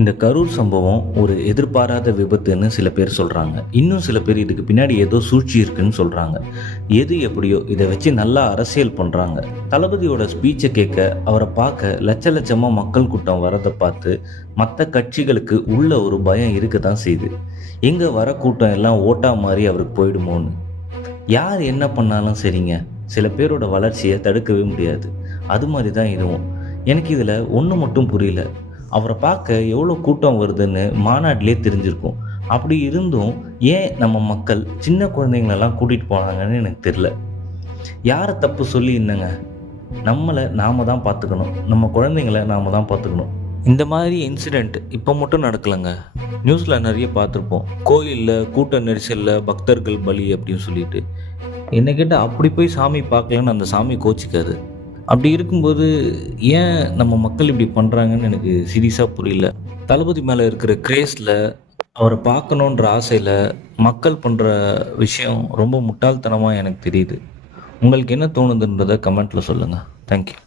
இந்த கரூர் சம்பவம் ஒரு எதிர்பாராத விபத்துன்னு சில பேர் சொல்கிறாங்க. இன்னும் சில பேர் இதுக்கு பின்னாடி ஏதோ சூழ்ச்சி இருக்குன்னு சொல்கிறாங்க. எது எப்படியோ இதை வச்சு நல்லா அரசியல் பண்ணுறாங்க. தளபதியோட ஸ்பீச்சை கேட்க, அவரை பார்க்க லட்ச லட்சமாக மக்கள் கூட்டம் வரதை பார்த்து மற்ற கட்சிகளுக்கு உள்ள ஒரு பயம் இருக்க தான் செய்யுது. எங்கே வர கூட்டம் எல்லாம் ஓட்டா மாதிரி அவருக்கு போயிடுமோன்னு. யார் என்ன பண்ணாலும் சரிங்க, சில பேரோட வளர்ச்சியை தடுக்கவே முடியாது. அது மாதிரி தான் இதுவும். எனக்கு இதில் ஒன்று மட்டும் புரியல. அவரை பார்க்க எவ்வளோ கூட்டம் வருதுன்னு மாநாட்டிலே தெரிஞ்சிருக்கும். அப்படி இருந்தும் ஏன் நம்ம மக்கள் சின்ன குழந்தைங்களெல்லாம் கூட்டிகிட்டு போனாங்கன்னு எனக்கு தெரில. யாரை தப்பு சொல்லி என்னங்க, நம்மளை நாம் தான் பார்த்துக்கணும், நம்ம குழந்தைங்கள நாம் தான் பார்த்துக்கணும். இந்த மாதிரி இன்சிடெண்ட் இப்போ மட்டும் நடக்கலைங்க. நியூஸில் நிறைய பார்த்துருப்போம். கோயிலில் கூட்ட நெரிசலில் பக்தர்கள் பலி அப்படின்னு சொல்லிட்டு. என்ன கேட்டால் அப்படி போய் சாமி பார்க்கலன்னு அந்த சாமி கோச்சிக்காது. அப்படி இருக்கும்போது ஏன் நம்ம மக்கள் இப்படி பண்ணுறாங்கன்னு எனக்கு சீரியஸாக புரியல. தளபதி மேலே இருக்கிற கிரேஸில், அவரை பார்க்கணுன்ற ஆசையில் மக்கள் பண்ணுற விஷயம் ரொம்ப முட்டாள்தனமாக எனக்கு தெரியுது. உங்களுக்கு என்ன தோணுதுன்றதை கமெண்ட்டில் சொல்லுங்கள். தேங்க்யூ.